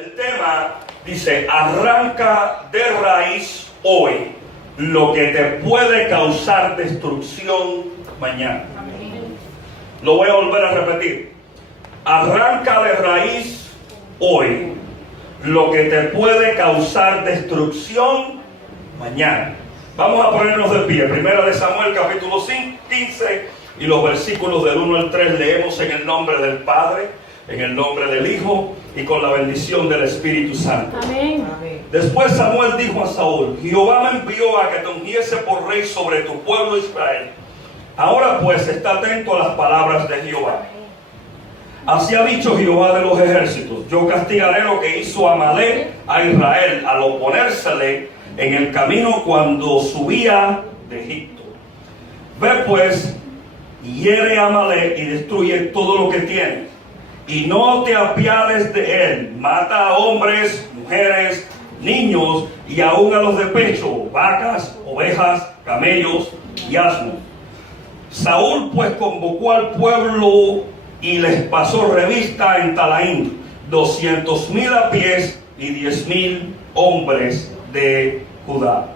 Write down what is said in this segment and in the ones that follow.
El tema dice, arranca de raíz hoy lo que te puede causar destrucción mañana. Lo voy a volver a repetir. Arranca de raíz hoy lo que te puede causar destrucción mañana. Vamos a ponernos de pie. Primera de Samuel capítulo 15 y los versículos del 1 al 3 leemos en el nombre del Padre, en el nombre del Hijo y con la bendición del Espíritu Santo. Amén. Después Samuel dijo a Saúl: Jehová me envió a que te ungiese por rey sobre tu pueblo Israel. Ahora pues está atento a las palabras de Jehová. Así ha dicho Jehová de los ejércitos: yo castigaré lo que hizo Amalek a Israel al oponérsele en el camino cuando subía de Egipto. Ve pues, hiere a Amalek y destruye todo lo que tiene, y no te apiades de él. Mata a hombres, mujeres, niños y aún a los de pecho, vacas, ovejas, camellos y asnos. Saúl pues convocó al pueblo y les pasó revista en Talaín, 200,000 a pies y 10,000 hombres de Judá.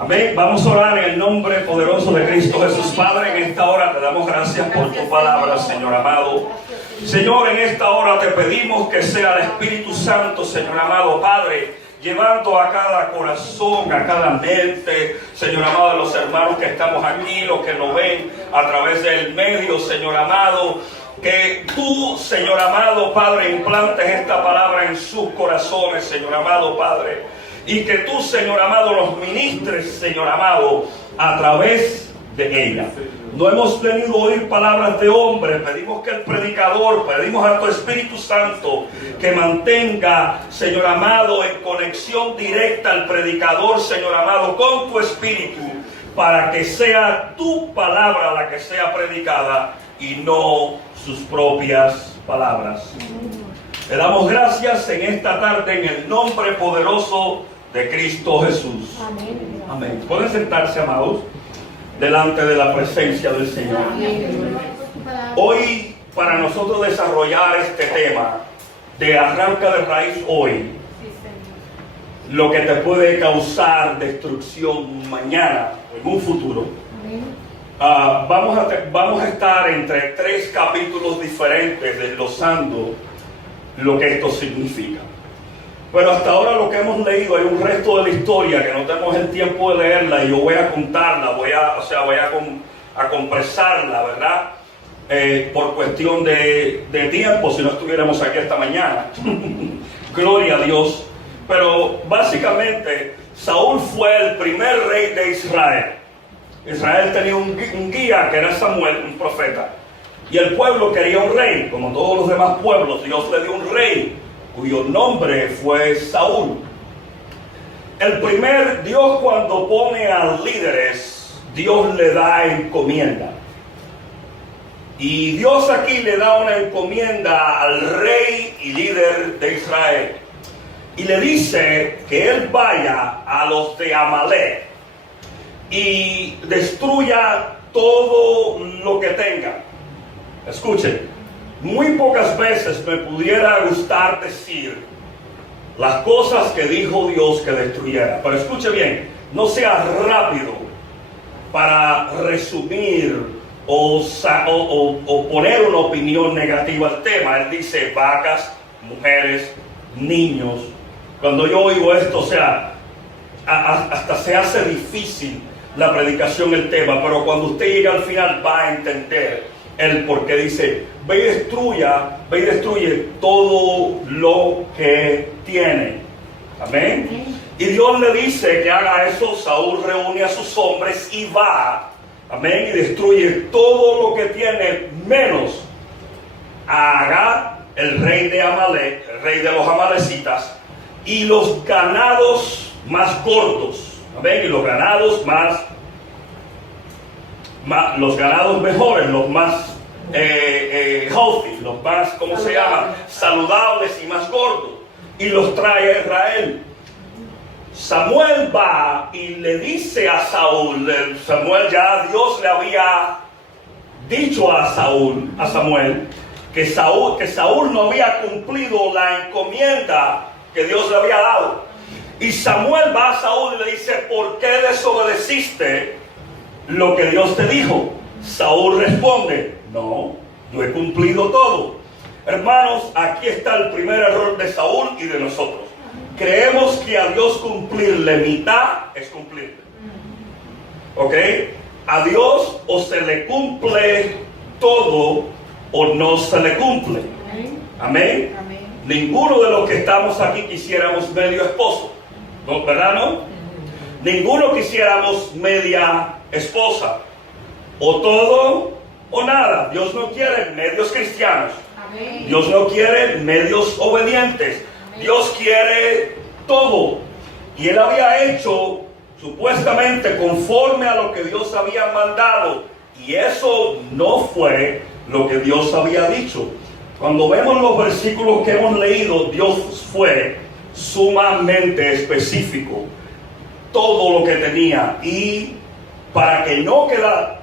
Amén. Vamos a orar en el nombre poderoso de Cristo Jesús. Padre, en esta hora te damos gracias por tu palabra, Señor amado. Señor, en esta hora te pedimos que sea el Espíritu Santo, Señor amado, Padre, llevando a cada corazón, a cada mente, Señor amado, de los hermanos que estamos aquí, los que nos ven a través del medio, Señor amado, que tú, Señor amado, Padre, implantes esta palabra en sus corazones, Señor amado, Padre, y que tú, Señor amado, nos ministres, Señor amado, a través de ella. No hemos venido a oír palabras de hombre. Pedimos que el predicador, pedimos a tu Espíritu Santo que mantenga, Señor amado, en conexión directa al predicador, Señor amado, con tu Espíritu, para que sea tu palabra la que sea predicada y no sus propias palabras. Le damos gracias en esta tarde en el nombre poderoso de Cristo Jesús. Amén. Amén. Pueden sentarse, amados, delante de la presencia del Señor. Hoy, para nosotros desarrollar este tema de arranca de raíz hoy, lo que te puede causar destrucción mañana o en un futuro, vamos a estar entre 3 capítulos diferentes desglosando lo que esto significa. Pero hasta ahora lo que hemos leído, hay un resto de la historia que no tenemos el tiempo de leerla y yo voy a contarla, voy a compresarla, ¿verdad? Por cuestión de tiempo, si no estuviéramos aquí esta mañana. Gloria a Dios. Pero básicamente Saúl fue el primer rey de Israel. Israel tenía un guía que era Samuel, un profeta. Y el pueblo quería un rey, como todos los demás pueblos. Dios le dio un rey cuyo nombre fue Saúl. Dios cuando pone a líderes, Dios le da encomienda. Y Dios aquí le da una encomienda al rey y líder de Israel. Y le dice que él vaya a los de Amalek y destruya todo lo que tenga. Escuchen. Muy pocas veces me pudiera gustar decir las cosas que dijo Dios que destruyera. Pero escuche bien, no sea rápido para resumir o poner una opinión negativa al tema. Él dice vacas, mujeres, niños. Cuando yo oigo esto, hasta se hace difícil la predicación, el tema. Pero cuando usted llega al final va a entender el por qué dice, ve y destruye todo lo que tiene. Amén. Y Dios le dice que haga eso. Saúl reúne a sus hombres y va, amén, y destruye todo lo que tiene, menos a Agag, el rey de Amalek, el rey de los amalecitas, y los ganados más gordos, amén, y los ganados los ganados mejores, los más healthy, los más, ¿cómo se llama? Saludables y más gordos, y los trae a Israel. Samuel va y le dice a Saúl, Dios le había dicho a Samuel que Saúl no había cumplido la encomienda que Dios le había dado. Y Samuel va a Saúl y le dice: ¿por qué desobedeciste lo que Dios te dijo? Saúl responde: no, yo he cumplido todo. Hermanos, aquí está el primer error de Saúl y de nosotros. Creemos que a Dios cumplirle mitad es cumplirle. ¿Ok? A Dios o se le cumple todo o no se le cumple. Amén. Amén. Ninguno de los que estamos aquí quisiéramos medio esposo, ¿no? ¿Verdad, no? Ninguno quisiéramos media esposa. O todo o nada. Dios no quiere medios cristianos. Amén. Dios no quiere medios obedientes. Amén. Dios quiere todo. Y Él había hecho supuestamente conforme a lo que Dios había mandado. Y eso no fue lo que Dios había dicho. Cuando vemos los versículos que hemos leído, Dios fue sumamente específico. Todo lo que tenía. Y para que no quedara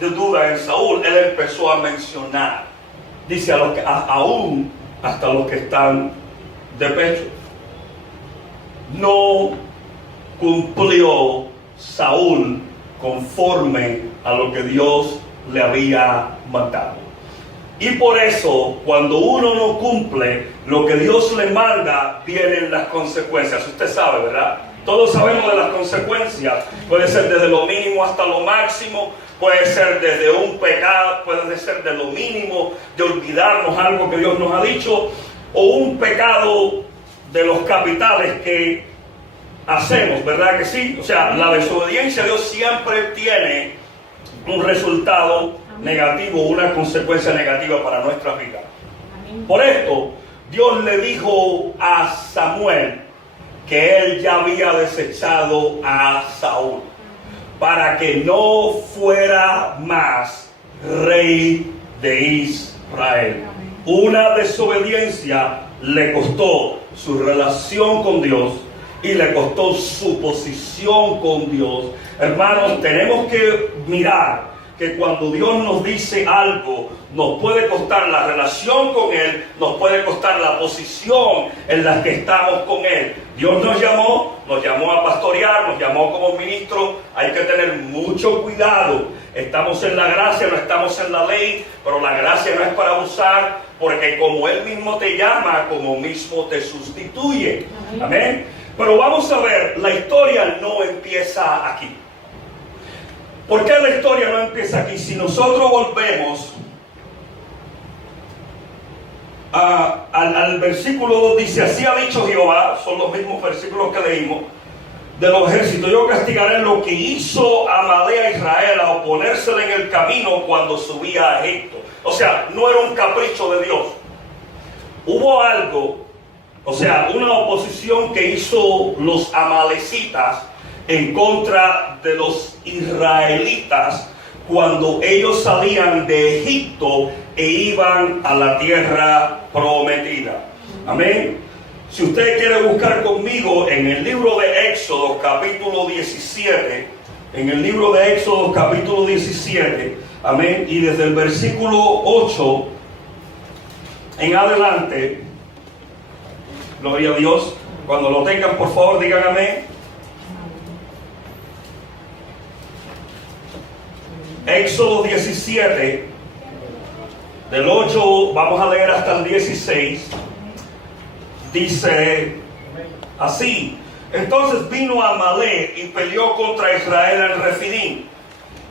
duda en Saúl, él empezó a mencionar. Dice aún hasta los que están de pecho. No cumplió Saúl conforme a lo que Dios le había mandado. Y por eso, cuando uno no cumple lo que Dios le manda, vienen las consecuencias. Usted sabe, ¿verdad? Todos sabemos de las consecuencias. Puede ser desde lo mínimo hasta lo máximo. Puede ser desde un pecado, puede ser de lo mínimo, de olvidarnos algo que Dios nos ha dicho, o un pecado de los capitales que hacemos, ¿verdad que sí? O sea, la desobediencia a Dios siempre tiene un resultado negativo, una consecuencia negativa para nuestra vida. Por esto, Dios le dijo a Samuel que él ya había desechado a Saúl para que no fuera más rey de Israel. Una desobediencia le costó su relación con Dios y le costó su posición con Dios. Hermanos, tenemos que mirar que cuando Dios nos dice algo, nos puede costar la relación con Él, nos puede costar la posición en la que estamos con Él. Dios nos llamó a pastorear, nos llamó como ministro. Hay que tener mucho cuidado. Estamos en la gracia, no estamos en la ley, pero la gracia no es para abusar, porque como Él mismo te llama, como mismo te sustituye. Amén. Pero vamos a ver, la historia no empieza aquí. ¿Por qué la historia no empieza aquí? Si nosotros volvemos al versículo 2, dice: así ha dicho Jehová, son los mismos versículos que leímos, de los ejércitos: yo castigaré lo que hizo Amalek a Israel a oponérsele en el camino cuando subía a Egipto. O sea, no era un capricho de Dios. Hubo algo, o sea, una oposición que hizo los amalecitas en contra de los israelitas cuando ellos salían de Egipto e iban a la tierra prometida. Amén. Si usted quiere buscar conmigo en el libro de Éxodo capítulo 17, en el libro de Éxodo capítulo 17, amén, y desde el versículo 8 en adelante, gloria a Dios. Cuando lo tengan, por favor, digan amén. Éxodo 17, del 8 vamos a leer hasta el 16, dice así: entonces vino Amalek y peleó contra Israel en Refidim.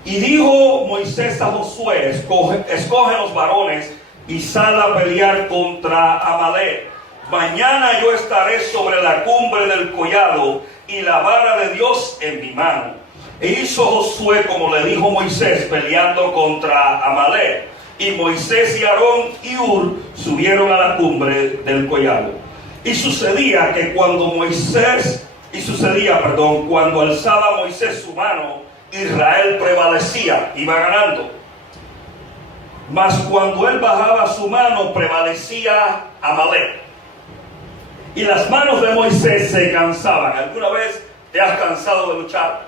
Y dijo Moisés a Josué: escoge los varones y sal a pelear contra Amalek. Mañana yo estaré sobre la cumbre del collado y la vara de Dios en mi mano. E hizo Josué como le dijo Moisés, peleando contra Amalek. Y Moisés y Aarón y Hur subieron a la cumbre del collado. Y sucedía cuando alzaba Moisés su mano, Israel prevalecía, iba ganando. Mas cuando él bajaba su mano, prevalecía Amalek. Y las manos de Moisés se cansaban. ¿Alguna vez te has cansado de luchar?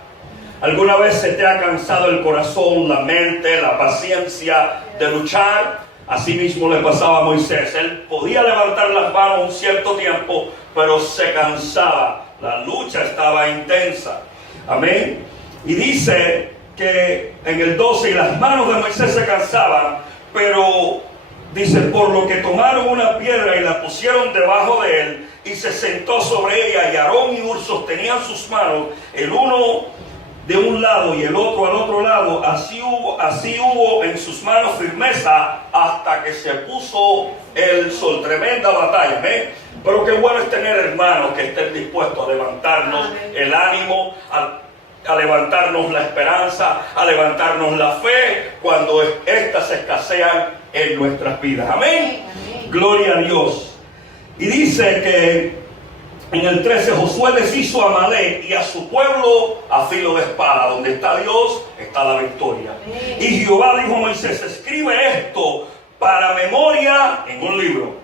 ¿Alguna vez se te ha cansado el corazón, la mente, la paciencia de luchar? Así mismo le pasaba a Moisés. Él podía levantar las manos un cierto tiempo, pero se cansaba. La lucha estaba intensa. Amén. Y dice que en el 12, y las manos de Moisés se cansaban, pero dice, por lo que tomaron una piedra y la pusieron debajo de él, y se sentó sobre ella, y Aarón y Hur sostenían sus manos, el uno de un lado y el otro al otro lado. Así hubo en sus manos firmeza hasta que se puso el sol. Tremenda batalla, ¿ven? Pero qué bueno es tener hermanos que estén dispuestos a levantarnos el ánimo, a levantarnos la esperanza, a levantarnos la fe cuando éstas escasean en nuestras vidas. Amén. Gloria a Dios. Y dice que en el 13, Josué deshizo a Amalek y a su pueblo a filo de espada. Donde está Dios, está la victoria. Y Jehová dijo a Moisés, escribe esto para memoria en un libro.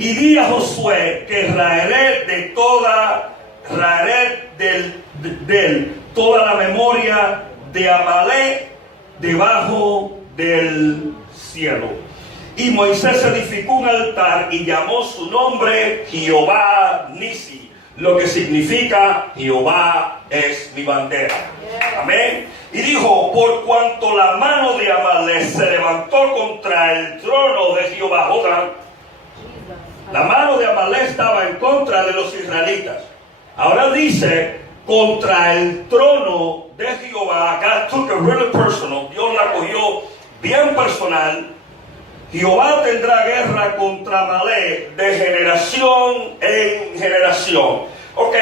Y di a Josué que raeré toda la memoria de Amalek debajo del cielo. Y Moisés edificó un altar y llamó su nombre Jehová Nisi, lo que significa Jehová es mi bandera. Amén. Y dijo, por cuanto la mano de Amalek se levantó contra el trono de Jehová. La mano de Amalek estaba en contra de los israelitas. Ahora dice, contra el trono de Jehová. God took it really personal. Dios la cogió bien personal. Jehová tendrá guerra contra Amalek de generación en generación. Ok,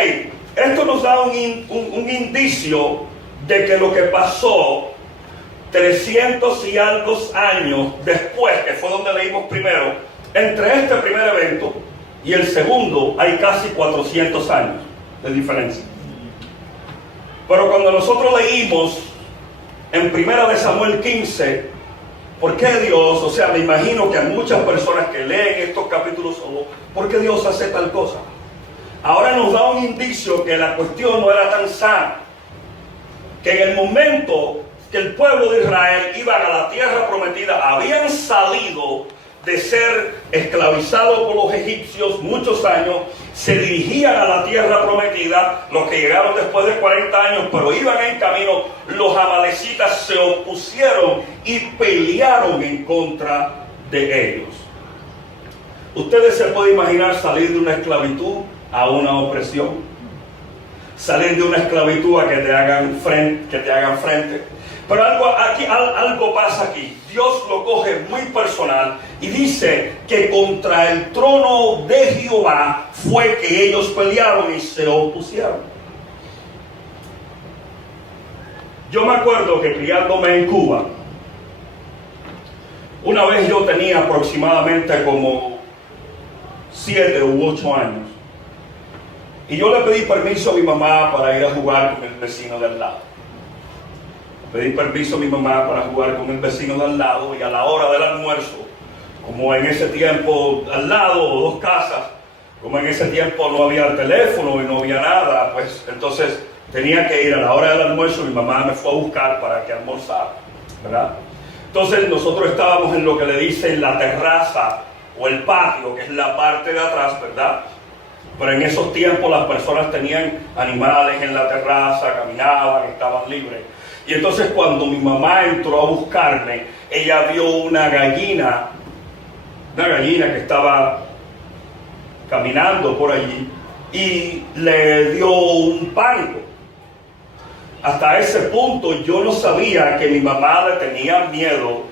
esto nos da un indicio de que lo que pasó 300 y algo años después, que fue donde leímos primero, entre este primer evento y el segundo hay casi 400 años de diferencia. Pero cuando nosotros leímos en 1 Samuel 15, ¿por qué Dios? O sea, me imagino que hay muchas personas que leen estos capítulos solo, ¿por qué Dios hace tal cosa? Ahora nos da un indicio que la cuestión no era tan sana, que en el momento que el pueblo de Israel iba a la tierra prometida, habían salido de ser esclavizados por los egipcios muchos años, se dirigían a la tierra prometida, los que llegaron después de 40 años, pero iban en camino. Los amalecitas se opusieron y pelearon en contra de ellos. Ustedes se pueden imaginar salir de una esclavitud a una opresión, salir de una esclavitud a que te hagan frente. Pero algo pasa aquí. Dios lo coge muy personal y dice que contra el trono de Jehová fue que ellos pelearon y se opusieron. Yo me acuerdo que criándome en Cuba, una vez yo tenía aproximadamente como 7 u 8 años, y yo le pedí permiso a mi mamá para ir a jugar con el vecino de al lado. Pedí permiso a mi mamá para jugar con el vecino de al lado, y a la hora del almuerzo, como en ese tiempo al lado, o 2 casas, como en ese tiempo no había teléfono y no había nada, pues entonces tenía que ir a la hora del almuerzo. Mi mamá me fue a buscar para que almorzara, ¿verdad? Entonces nosotros estábamos en lo que le dicen la terraza o el patio, que es la parte de atrás, ¿verdad? Pero en esos tiempos las personas tenían animales en la terraza, caminaban, estaban libres. Y entonces cuando mi mamá entró a buscarme, ella vio una gallina que estaba caminando por allí, y le dio un pánico. Hasta ese punto yo no sabía que mi mamá le tenía miedo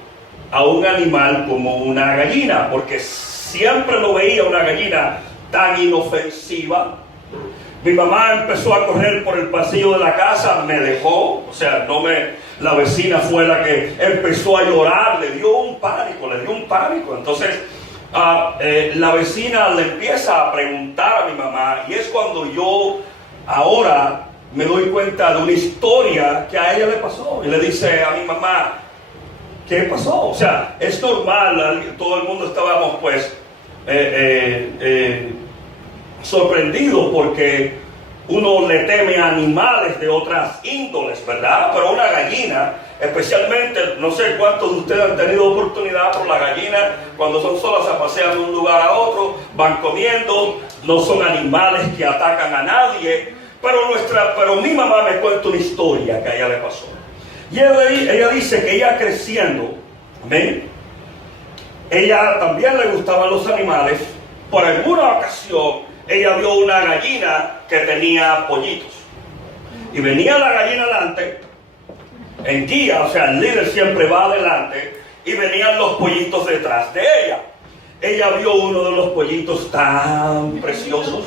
a un animal como una gallina, porque siempre lo veía una gallina tan inofensiva. Mi mamá empezó a correr por el pasillo de la casa, me dejó, o sea, la vecina fue la que empezó a llorar, le dio un pánico. Entonces la vecina le empieza a preguntar a mi mamá, y es cuando yo ahora me doy cuenta de una historia que a ella le pasó. Y le dice a mi mamá, ¿qué pasó? O sea, es normal, todo el mundo estábamos pues sorprendidos, porque uno le teme a animales de otras índoles, ¿verdad? Pero una gallina, especialmente, no sé cuántos de ustedes han tenido oportunidad, pero la gallina, cuando son solas, se pasean de un lugar a otro, van comiendo, no son animales que atacan a nadie. Pero mi mamá me cuenta una historia que a ella le pasó. Y ella dice que ella creciendo, amén, ella también le gustaban los animales. Por alguna ocasión, ella vio una gallina que tenía pollitos. Y venía la gallina adelante, en guía, o sea, el líder siempre va adelante, y venían los pollitos detrás de ella. Ella vio uno de los pollitos tan preciosos,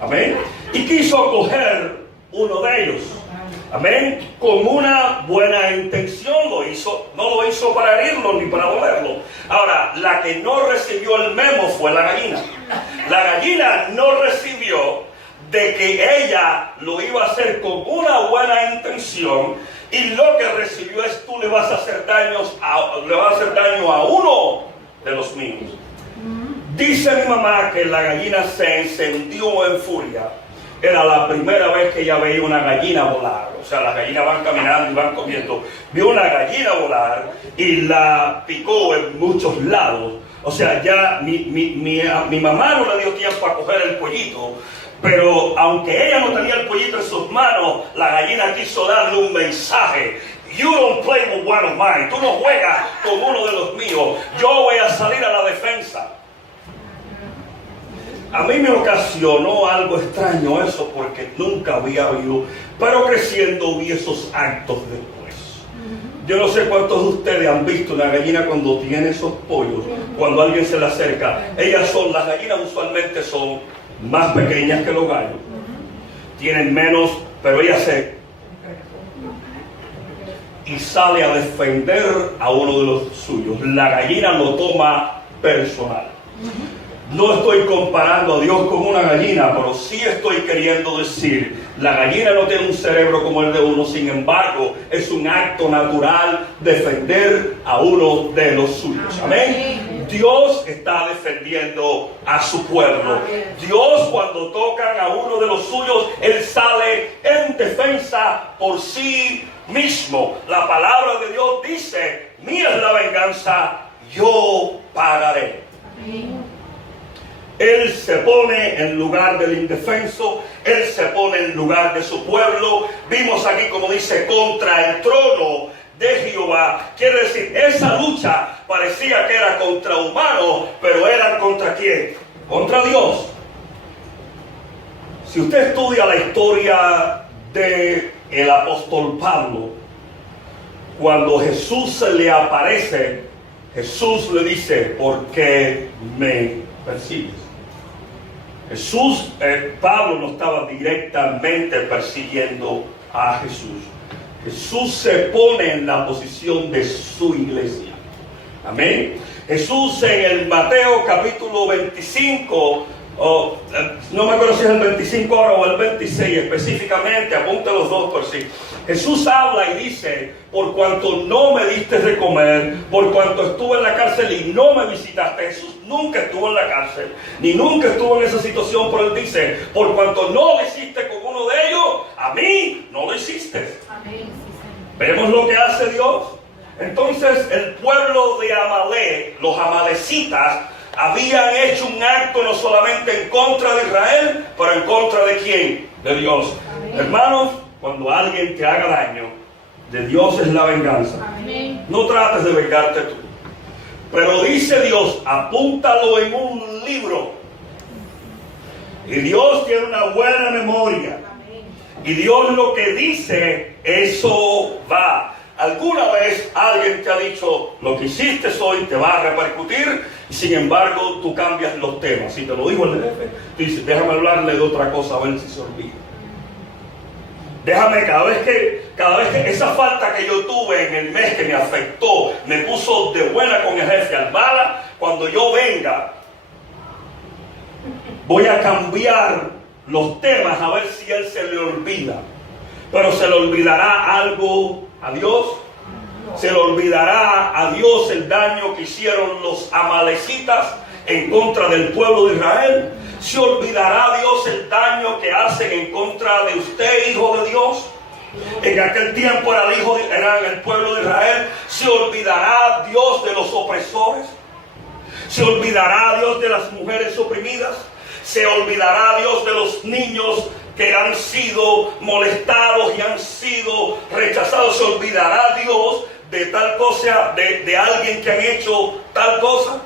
amén, y quiso coger uno de ellos, amén, con una buena intención lo hizo, no lo hizo para herirlo ni para dolerlo. Ahora, la que no recibió el memo fue la gallina. La gallina no recibió de que ella lo iba a hacer con una buena intención, y lo que recibió es: tú le vas a hacer daño a uno de los míos. Dice mi mamá que la gallina se encendió en furia. Era la primera vez que ella veía una gallina volar. O sea, las gallinas van caminando y van comiendo. Vio una gallina volar y la picó en muchos lados. O sea, ya mi mamá no le dio tiempo a coger el pollito. Pero aunque ella no tenía el pollito en sus manos, la gallina quiso darle un mensaje: you don't play with one of mine. Tú no juegas con uno de los míos. Yo voy a salir a la defensa. A mí me ocasionó algo extraño eso, porque nunca había oído, pero creciendo vi esos actos después. Yo no sé cuántos de ustedes han visto una gallina cuando tiene esos pollos, cuando alguien se le acerca. Las gallinas usualmente son más pequeñas que los gallos, tienen menos, pero ella y sale a defender a uno de los suyos. La gallina lo toma personal. No estoy comparando a Dios con una gallina, pero sí estoy queriendo decir: la gallina no tiene un cerebro como el de uno, sin embargo, es un acto natural defender a uno de los suyos. Amén. Dios está defendiendo a su pueblo. Dios, cuando tocan a uno de los suyos, Él sale en defensa por sí mismo. La palabra de Dios dice: mía es la venganza, yo pagaré. Amén. Él se pone en lugar del indefenso, Él se pone en lugar de su pueblo. Vimos aquí como dice: contra el trono de Jehová. Quiere decir, esa lucha parecía que era contra humanos, pero eran ¿contra quién? Contra Dios. Si usted estudia la historia del apóstol Pablo, cuando Jesús se le aparece, Jesús le dice: ¿por qué me persigues? Pablo no estaba directamente persiguiendo a Jesús. Jesús se pone en la posición de su iglesia. Amén. Jesús en el Mateo capítulo 25, no me acuerdo si es el 25 ahora o el 26 específicamente, apunte los dos por sí. Jesús habla y dice: por cuanto no me diste de comer, por cuanto estuve en la cárcel y no me visitaste. Jesús nunca estuvo en la cárcel, ni nunca estuvo en esa situación, pero Él dice: por cuanto no lo hiciste con uno de ellos, a mí no lo hiciste. Amén. ¿Vemos lo que hace Dios? Entonces el pueblo de Amalek, los amalecitas, habían hecho un acto no solamente en contra de Israel, pero en contra de ¿quién? De Dios. Amén. Hermanos, cuando alguien te haga daño, de Dios es la venganza. Amén. No trates de vengarte tú. Pero dice Dios: apúntalo en un libro. Y Dios tiene una buena memoria. Y Dios lo que dice, eso va. ¿Alguna vez alguien te ha dicho: lo que hiciste hoy te va a repercutir? Y sin embargo, tú cambias los temas. Si te lo dijo el jefe, tú dices: déjame hablarle de otra cosa, a ver si se olvida. Déjame, cada vez que esa falta que yo tuve en el mes que me afectó, me puso de buena con el jefe al mala, cuando yo venga, voy a cambiar los temas a ver si él se le olvida. Pero ¿se le olvidará algo a Dios? ¿Se le olvidará a Dios el daño que hicieron los amalecitas en contra del pueblo de Israel? ¿Se olvidará Dios el daño que hacen en contra de usted, hijo de Dios? En aquel tiempo era el pueblo de Israel. ¿Se olvidará Dios de los opresores? ¿Se olvidará Dios de las mujeres oprimidas? ¿Se olvidará Dios de los niños que han sido molestados y han sido rechazados? ¿Se olvidará Dios de tal cosa, de alguien que han hecho tal cosa?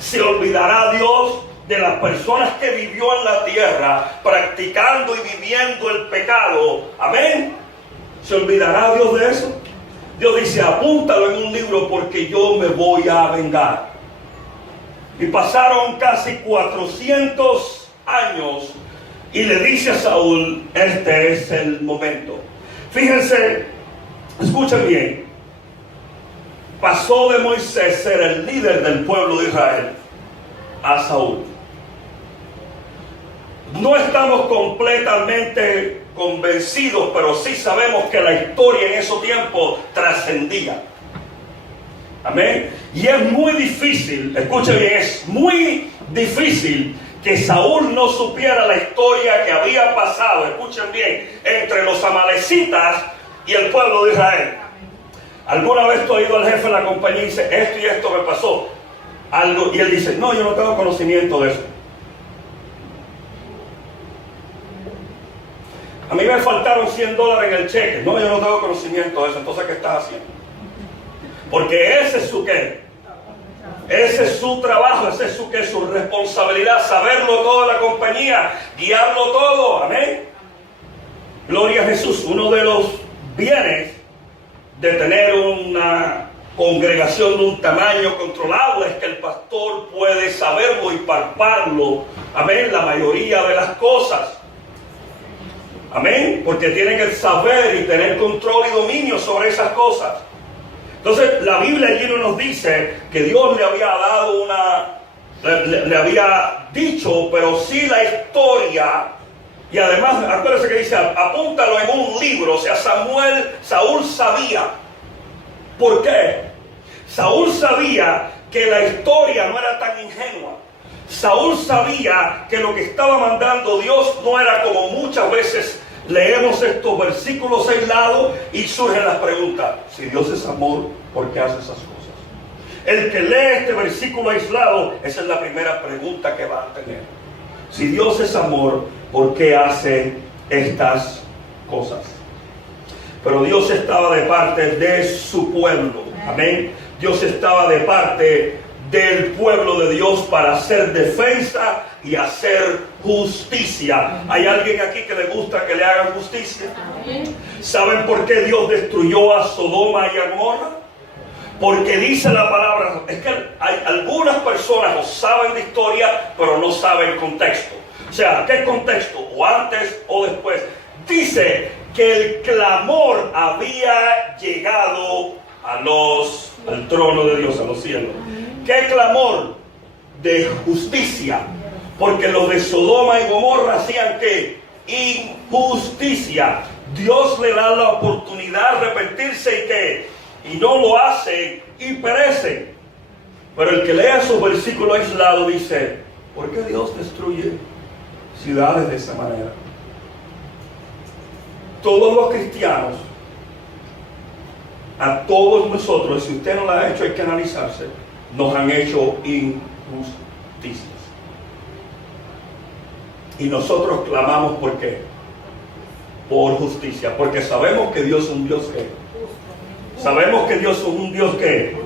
¿Se olvidará Dios de las personas que vivió en la tierra practicando y viviendo el pecado? Amén. ¿Se olvidará Dios de eso? Dios dice, apúntalo en un libro porque yo me voy a vengar. Y pasaron casi 400 años y le dice a Saúl, este es el momento. Fíjense, escuchen bien. Pasó de Moisés ser el líder del pueblo de Israel a Saúl. No estamos completamente convencidos, pero sí sabemos que la historia en esos tiempos trascendía. Amén. Y es muy difícil, escuche bien, es muy difícil que Saúl no supiera la historia que había pasado, escuchen bien, entre los amalecitas y el pueblo de Israel. ¿Alguna vez tú has ido al jefe de la compañía y dice, esto y esto me pasó? Algo, y él dice, no, yo no tengo conocimiento de eso. A mí me faltaron $100 en el cheque. No, yo no tengo conocimiento de eso. Entonces, ¿qué estás haciendo? Porque ese es su qué. Ese es su trabajo, ese es su qué, su responsabilidad. Saberlo todo de la compañía, guiarlo todo. Amén. Gloria a Jesús. Uno de los bienes de tener una congregación de un tamaño controlable es que el pastor puede saberlo y palparlo. Amén. La mayoría de las cosas. Amén, porque tienen que saber y tener control y dominio sobre esas cosas. Entonces la Biblia allí no nos dice que Dios le había dado le había dicho, pero sí la historia. Y además, acuérdense que dice, apúntalo en un libro. O sea, Saúl sabía. ¿Por qué? Saúl sabía que la historia no era tan ingenua. Saúl sabía que lo que estaba mandando Dios no era como muchas veces leemos estos versículos aislados y surgen las preguntas. Si Dios es amor, ¿por qué hace esas cosas? El que lee este versículo aislado, esa es la primera pregunta que va a tener. Si Dios es amor, ¿por qué hace estas cosas? Pero Dios estaba de parte de su pueblo. Amén. Dios estaba de parte del pueblo de Dios para hacer defensa y hacer justicia. ¿Hay alguien aquí que le gusta que le hagan justicia? ¿Saben por qué Dios destruyó a Sodoma y a Gomorra? Porque dice la palabra, es que hay algunas personas no saben de historia, pero no saben contexto. O sea, ¿qué contexto? O antes o después. Dice que el clamor había llegado al trono de Dios, a los cielos. ¿Qué clamor? De justicia. Porque los de Sodoma y Gomorra hacían ¿qué? Injusticia. Dios le da la oportunidad de arrepentirse y ¿qué? Y no lo hacen y perecen. Pero el que lea esos versículos aislados dice, ¿por qué Dios destruye ciudades de esa manera? Todos los cristianos, a todos nosotros, si usted no lo ha hecho, hay que analizarse, nos han hecho injusticias. Y nosotros clamamos ¿por qué? Por justicia, porque sabemos que Dios es un Dios que sabemos que Dios es un Dios que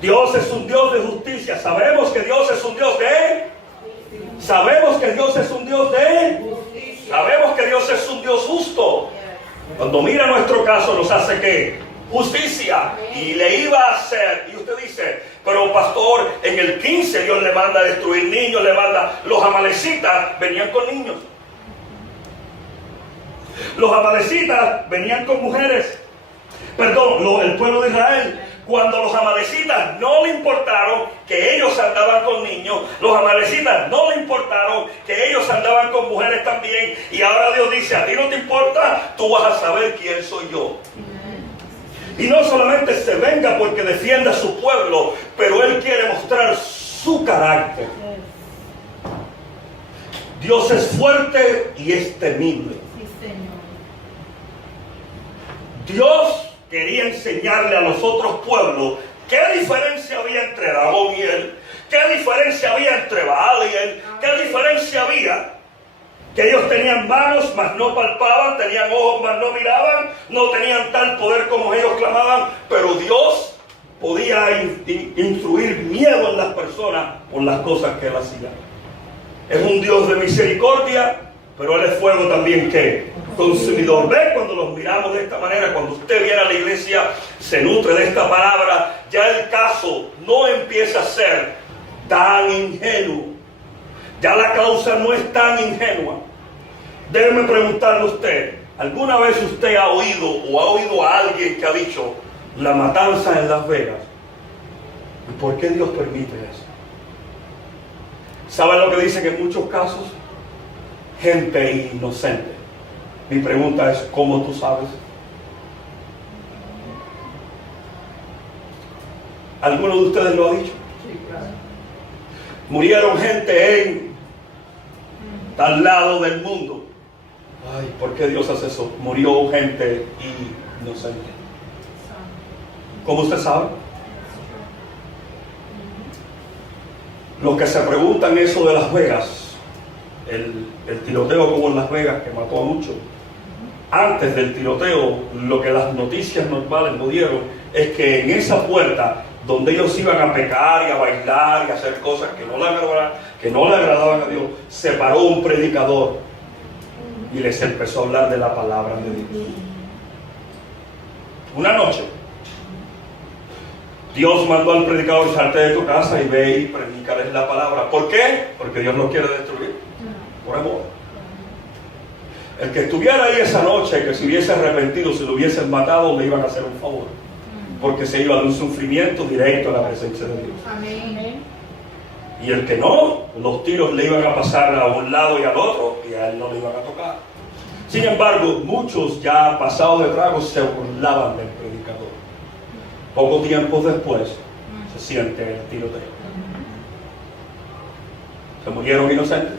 Dios es un Dios de justicia. Sabemos que Dios es un Dios de sabemos que Dios es un Dios de sabemos que Dios es un Dios justo. Cuando mira nuestro caso nos hace ¿qué? Justicia. Y le iba a hacer, y usted dice, pero pastor, en el 15 Dios le manda a destruir niños, le manda, los amalecitas venían con niños. Los amalecitas venían con mujeres. Perdón, el pueblo de Israel. Cuando los amalecitas no le importaron que ellos andaban con niños, los amalecitas no le importaron que ellos andaban con mujeres también. Y ahora Dios dice, a ti no te importa, tú vas a saber quién soy yo. Y no solamente se venga porque defienda a su pueblo, pero Él quiere mostrar su carácter. Dios es fuerte y es temible. Sí, Señor. Dios quería enseñarle a los otros pueblos qué diferencia había entre Dagón y él, qué diferencia había entre Baal y él, qué diferencia había. Que ellos tenían manos, mas no palpaban, tenían ojos, mas no miraban, no tenían tal poder como ellos clamaban, pero Dios podía instruir miedo en las personas por las cosas que él hacía. Es un Dios de misericordia, pero él es fuego también que consumidor. ¿Ven? Cuando los miramos de esta manera, cuando usted viene a la iglesia, se nutre de esta palabra, ya el caso no empieza a ser tan ingenuo. Ya la causa no es tan ingenua. Déjeme preguntarle a usted, ¿alguna vez usted ha oído o ha oído a alguien que ha dicho la matanza en Las Vegas? ¿Y por qué Dios permite eso? ¿Saben lo que dicen en muchos casos? Gente inocente. Mi pregunta es, ¿cómo tú sabes? ¿Alguno de ustedes lo ha dicho? Sí, claro. Murieron gente en tal lado del mundo. Ay, ¿por qué Dios hace eso? Murió gente inocente. ¿Cómo usted sabe? Los que se preguntan eso de Las Vegas, el tiroteo como en Las Vegas, que mató a muchos. Antes del tiroteo, lo que las noticias normales no dieron es que en esa puerta donde ellos iban a pecar y a bailar y a hacer cosas que no le agradaban a Dios, se paró un predicador y les empezó a hablar de la palabra de Dios. Una noche, Dios mandó al predicador: salte de tu casa y ve y predícales la palabra. ¿Por qué? Porque Dios no quiere destruir. Por amor. El que estuviera ahí esa noche, que se hubiese arrepentido, si lo hubiesen matado, le iban a hacer un favor. Porque se iba de un sufrimiento directo a la presencia de Dios. Amén. Y el que no, los tiros le iban a pasar a un lado y al otro, y a él no le iban a tocar. Sin embargo, muchos ya pasados de tragos se burlaban del predicador. Poco tiempo después se siente el tiroteo. ¿Se murieron inocentes?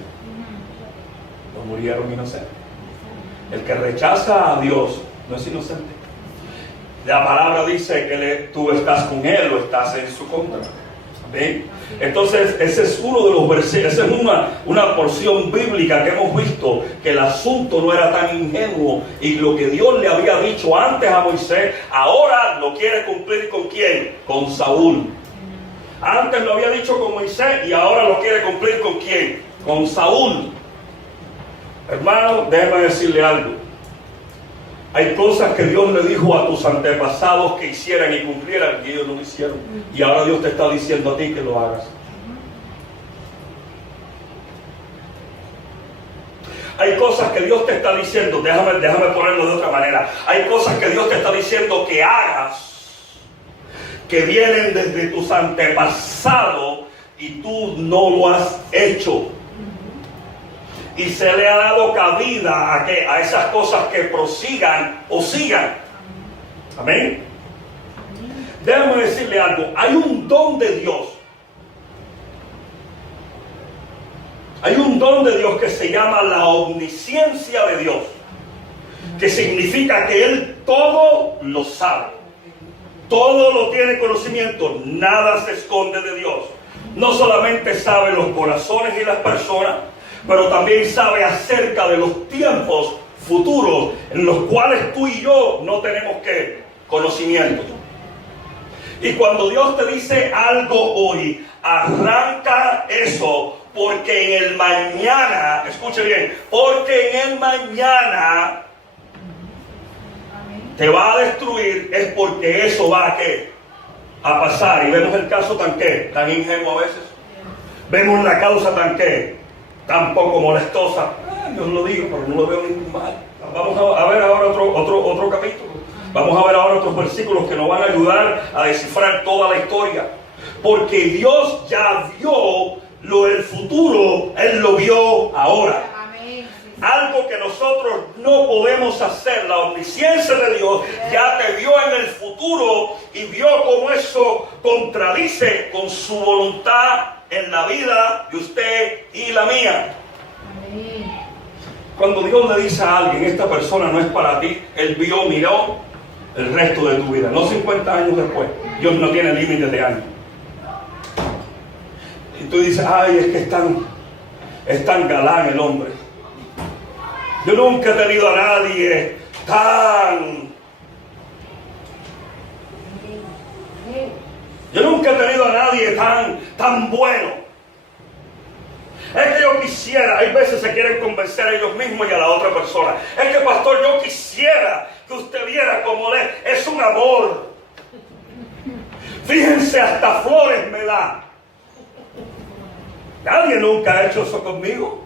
No murieron inocentes. El que rechaza a Dios no es inocente. La palabra dice que tú estás con él o estás en su contra. ¿Ven? Entonces, ese es uno de los versículos, esa es una porción bíblica que hemos visto, que el asunto no era tan ingenuo, y lo que Dios le había dicho antes a Moisés, ahora lo quiere cumplir ¿con quién? Con Saúl. Antes lo había dicho con Moisés y ahora lo quiere cumplir ¿con quién? Con Saúl. Hermano, déjame decirle algo. Hay cosas que Dios le dijo a tus antepasados que hicieran y cumplieran, y ellos no lo hicieron. Y ahora Dios te está diciendo a ti que lo hagas. Hay cosas que Dios te está diciendo, déjame ponerlo de otra manera. Hay cosas que Dios te está diciendo que hagas, que vienen desde tus antepasados y tú no lo has hecho. Y se le ha dado cabida a esas cosas que prosigan o sigan. Amén. Déjame decirle algo. Hay un don de Dios. Hay un don de Dios que se llama la omnisciencia de Dios. Que significa que Él todo lo sabe. Todo lo tiene conocimiento. Nada se esconde de Dios. No solamente sabe los corazones y las personas, pero también sabe acerca de los tiempos futuros en los cuales tú y yo no tenemos conocimiento. Y cuando Dios te dice algo hoy, arranca eso, porque en el mañana, escuche bien, porque en el mañana te va a destruir, es porque eso va a pasar. Y vemos el caso tan ingenuo a veces. Vemos la causa tan poco molestosa. Yo lo digo, pero no lo veo ningún mal. Vamos a ver ahora otro capítulo. Vamos a ver ahora otros versículos que nos van a ayudar a descifrar toda la historia. Porque Dios ya vio el futuro, Él lo vio ahora. Amén. Algo que nosotros no podemos hacer. La omnisciencia de Dios ya te vio en el futuro y vio cómo eso contradice con su voluntad en la vida de usted y la mía. Cuando Dios le dice a alguien, esta persona no es para ti, Él miró el resto de tu vida, no 50 años después. Dios no tiene límites de años. Y tú dices, ay, es que es tan galán el hombre. Yo nunca he tenido a nadie Yo nunca he tenido a nadie tan bueno. Es que yo quisiera, hay veces se quieren convencer a ellos mismos y a la otra persona. Es que, pastor, yo quisiera que usted viera cómo es un amor. Fíjense, hasta flores me da. Nadie nunca ha hecho eso conmigo.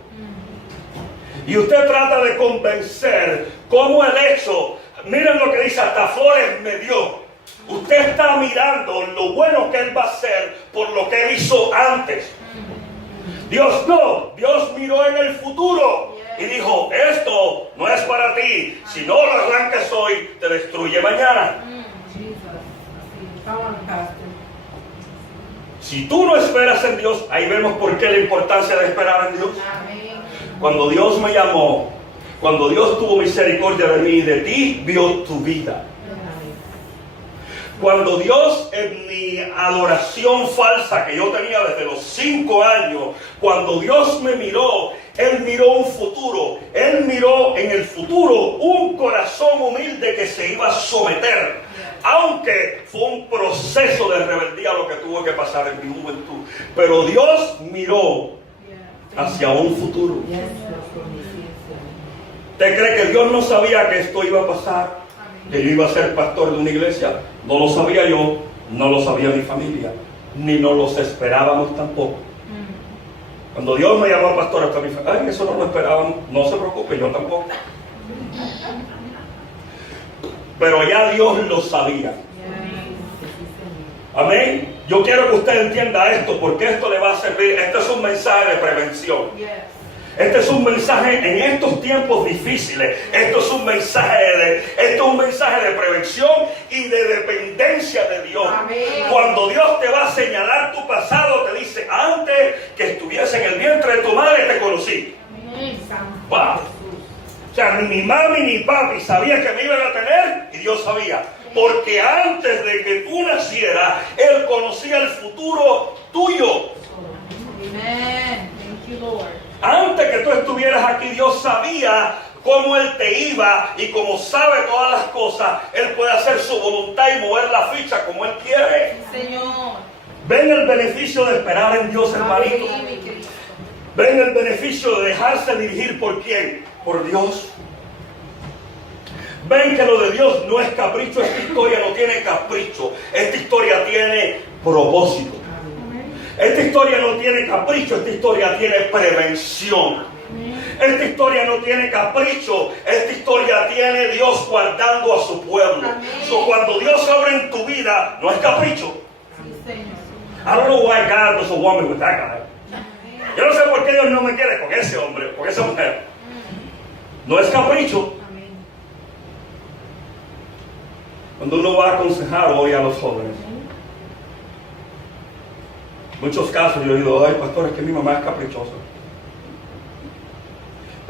Y usted trata de convencer cómo el hecho, miren lo que dice, hasta flores me dio. Usted está mirando lo bueno que Él va a hacer por lo que Él hizo antes. Dios no, Dios miró en el futuro y dijo, esto no es para ti. Si no lo arrancas hoy, te destruye mañana. Si tú no esperas en Dios, ahí vemos por qué la importancia de esperar en Dios. Cuando Dios me llamó, cuando Dios tuvo misericordia de mí y de ti, vio tu vida. Cuando Dios, en mi adoración falsa que yo tenía desde los 5 años, cuando Dios me miró, Él miró un futuro. Él miró en el futuro un corazón humilde que se iba a someter. Aunque fue un proceso de rebeldía lo que tuvo que pasar en mi juventud. Pero Dios miró hacia un futuro. ¿Usted cree que Dios no sabía que esto iba a pasar? Que yo iba a ser pastor de una iglesia. No lo sabía yo, no lo sabía mi familia, ni nos los esperábamos tampoco. Cuando Dios me llamó a pastor, hasta mi familia, ay, eso no lo esperábamos. No se preocupe, yo tampoco. Pero ya Dios lo sabía. Amén. Yo quiero que usted entienda esto, porque esto le va a servir. Este es un mensaje de prevención. Este es un mensaje en estos tiempos difíciles. Esto es un mensaje de prevención y de dependencia de Dios. Amén. Cuando Dios te va a señalar tu pasado, te dice, antes que estuviese en el vientre de tu madre te conocí. Wow. O sea, ni mi mami ni papi sabía que me iban a tener, y Dios sabía. Porque antes de que tú nacieras, Él conocía el futuro tuyo. Amén. Thank you, Lord. Antes que tú estuvieras aquí, Dios sabía cómo Él te iba, y como sabe todas las cosas, Él puede hacer su voluntad y mover la ficha como Él quiere. Sí, Señor. Ven el beneficio de esperar en Dios, hermanito. Ven el beneficio de dejarse dirigir ¿por quién? Por Dios. Ven que lo de Dios no es capricho. Esta historia no tiene capricho. Esta historia tiene propósito. Esta historia no tiene capricho, esta historia tiene prevención. Esta historia no tiene capricho, esta historia tiene Dios guardando a su pueblo. So, cuando Dios obra en tu vida, no es capricho. I don't know why God doesn't want me with that guy. Yo no sé por qué Dios no me quiere con ese hombre, con esa mujer. No es capricho. Cuando uno va a aconsejar hoy a los jóvenes, muchos casos yo he oído, ay pastor, es que mi mamá es caprichosa.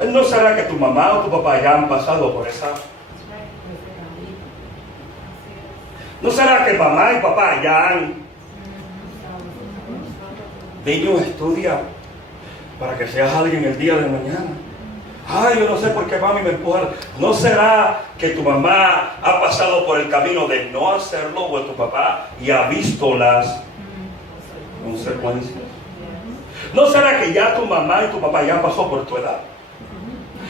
¿No será que tu mamá o tu papá ya han pasado por esa? ¿No será que mamá y papá ya han? Niño, estudia para que seas alguien el día de mañana. Ay, yo no sé por qué mami me empuja. ¿No será que tu mamá ha pasado por el camino de no hacerlo, o tu papá y ha visto las consecuencias? ¿No será que ya tu mamá y tu papá ya pasó por tu edad?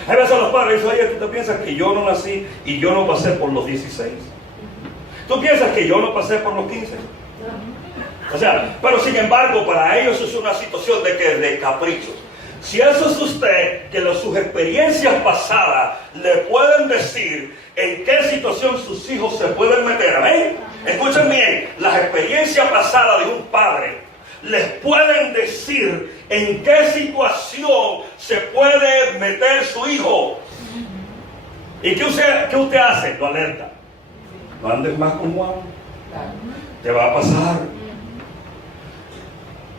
Hay veces los padres dicen, oye, ¿tú te piensas que yo no nací y yo no pasé por los 16? ¿Tú piensas que yo no pasé por los 15? O sea, pero sin embargo, para ellos es una situación de caprichos. Si eso es usted, que sus experiencias pasadas le pueden decir en qué situación sus hijos se pueden meter, amén. Escuchen bien, las experiencias pasadas de un padre les pueden decir en qué situación se puede meter su hijo. ¿Y qué usted hace? Lo alerta. No andes más con Juan. Te va a pasar.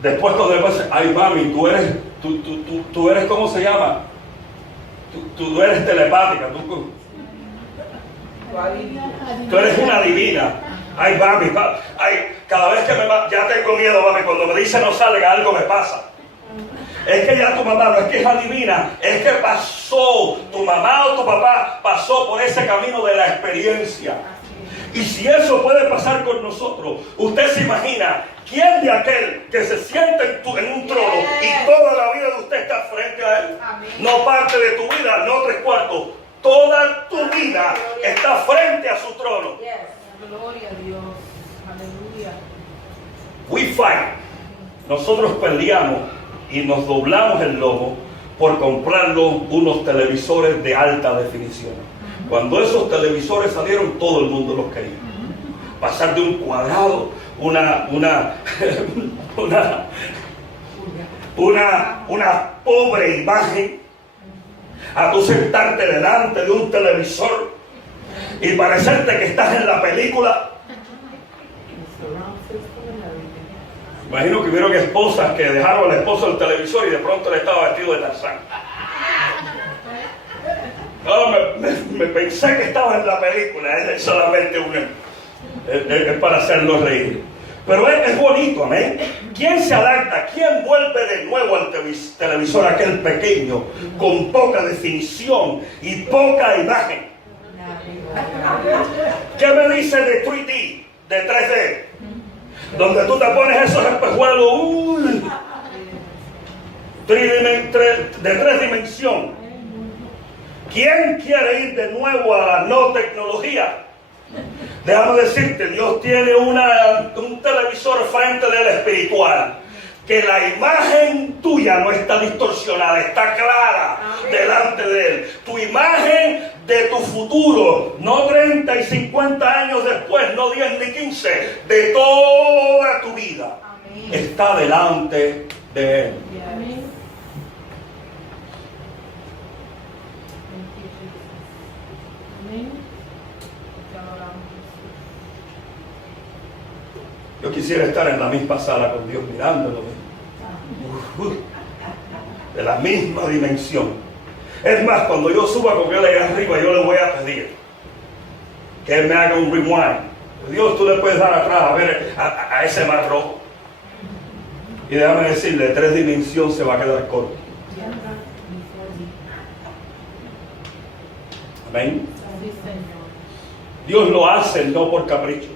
Después cuando le pase, ay mami, tú eres Tú eres, ¿cómo se llama? Tú eres telepática. Tú eres una divina. Ay, mami, ay, cada vez que ya tengo miedo, mami, cuando me dice no salga, algo me pasa. Es que ya tu mamá no es que es adivina, es que pasó, tu mamá o tu papá pasó por ese camino de la experiencia. Y si eso puede pasar con nosotros, usted se imagina, ¿quién de aquel que se siente en un trono y toda la vida de usted está frente a él? No parte de tu vida, no 3/4. Toda tu vida está frente a su trono. Gloria a Dios. Aleluya. We fight. Nosotros peleamos y nos doblamos el lomo por comprarnos unos televisores de alta definición. Cuando esos televisores salieron, todo el mundo los quería. Pasar de un cuadrado, una pobre imagen, a tú sentarte delante de un televisor y parecerte que estás en la película. Imagino que hubieron esposas que dejaron al esposo el televisor y de pronto él estaba vestido de Tarzán. No, me pensé que estaba en la película. Es solamente es para hacerlo reír. Pero es bonito, amén. ¿Quién se adapta? ¿Quién vuelve de nuevo al televisor aquel pequeño, con poca definición y poca imagen? ¿Qué me dice de 3D, de 3D? Donde tú te pones esos espejuelos de 3 dimensiones. ¿Quién quiere ir de nuevo a la no tecnología? Déjame decirte, Dios tiene un televisor frente del espiritual. Que la imagen tuya no está distorsionada, está clara delante de Él. Tu imagen de tu futuro, no 30 y 50 años después, no 10 ni 15, de toda tu vida, está delante de Él. Yo quisiera estar en la misma sala con Dios mirándolo. De la misma dimensión. Es más, cuando yo suba con Él allá arriba, yo le voy a pedir que Él me haga un rewind. Dios, tú le puedes dar atrás a ver a ese mar rojo. Y déjame decirle, 3 dimensiones se va a quedar corto. Amén. Dios lo hace no por capricho.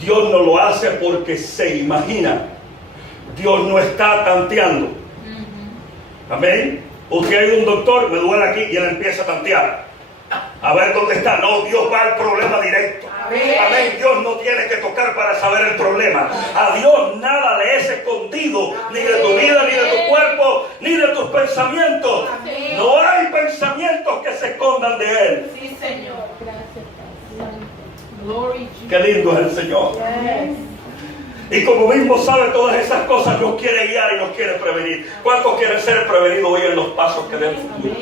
Dios no lo hace porque se imagina. Dios no está tanteando. Amén. Usted ha ido a un doctor, me duele aquí, y él empieza a tantear. A ver dónde está. No, Dios va al problema directo. Amén. Dios no tiene que tocar para saber el problema. A Dios nada le es escondido, ni de tu vida, ni de tu cuerpo, ni de tus pensamientos. No hay pensamientos que se escondan de Él. Sí, Señor. Qué lindo es el Señor. Y como mismo sabe todas esas cosas, nos quiere guiar y nos quiere prevenir. ¿Cuántos quieren ser prevenidos hoy en los pasos que den futuro?